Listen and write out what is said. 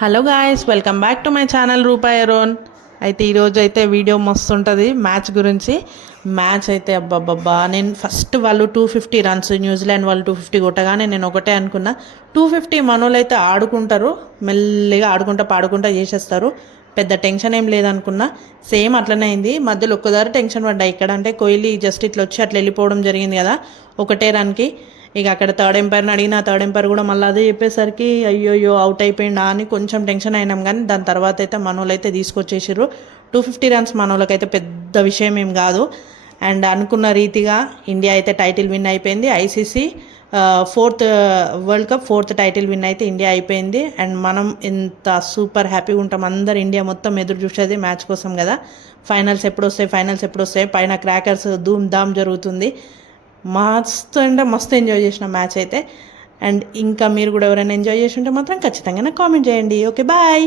Hello guys, welcome back to my channel రూపాయి రోన్. అయితే ఈరోజు అయితే వీడియో మస్తు ఉంటుంది మ్యాచ్ గురించి. మ్యాచ్ అయితే అబ్బాబ్బా, నేను ఫస్ట్ వాళ్ళు 250 రన్స్, న్యూజిలాండ్ వాళ్ళు 250 కొట్టగానే నేను ఒకటే అనుకున్నా, 250 మనోళ్ళు అయితే ఆడుకుంటారు, మెల్లిగా ఆడుకుంటా పాడుకుంటా చేసేస్తారు, పెద్ద టెన్షన్ ఏం లేదనుకున్నా. సేమ్ అట్లనే అయింది. మధ్యలో ఒక్కదారి టెన్షన్ పడ్డా. ఇక్కడ అంటే కోహ్లీ జస్ట్ ఇట్లా వచ్చి అట్లా వెళ్ళిపోవడం జరిగింది కదా ఒకటే రన్కి. ఇక అక్కడ థర్డ్ ఎంపైర్ని అడిగిన థర్డ్ ఎంపైర్ కూడా మళ్ళీ అదే చెప్పేసరికి అయ్యోయ్యో అవుట్ అయిపోయిందా అని కొంచెం టెన్షన్ అయినాం. కానీ దాని తర్వాత అయితే మనోళ్ళు అయితే తీసుకొచ్చేసారు 250 రన్స్. మనోళ్ళకైతే పెద్ద విషయం ఏం కాదు. అండ్ అనుకున్న రీతిగా ఇండియా అయితే టైటిల్ విన్ అయిపోయింది. ICC fourth world cup fourth title win అయితే ఇండియా అయిపోయింది. అండ్ మనం ఎంత సూపర్ హ్యాపీగా ఉంటాం. అందరు ఇండియా మొత్తం ఎదురు చూసేది మ్యాచ్ కోసం కదా. ఫైనల్స్ ఎప్పుడు వస్తాయి, పైన క్రాకర్స్ ధూమ్ ధామ్ జరుగుతుంది. మస్తు అంటే మస్తు ఎంజాయ్ చేసిన మ్యాచ్ అయితే. అండ్ ఇంకా మీరు కూడా ఎవరైనా ఎంజాయ్ చేసి ఉంటే మాత్రం ఖచ్చితంగా నాకు కామెంట్ చేయండి. Okay, bye.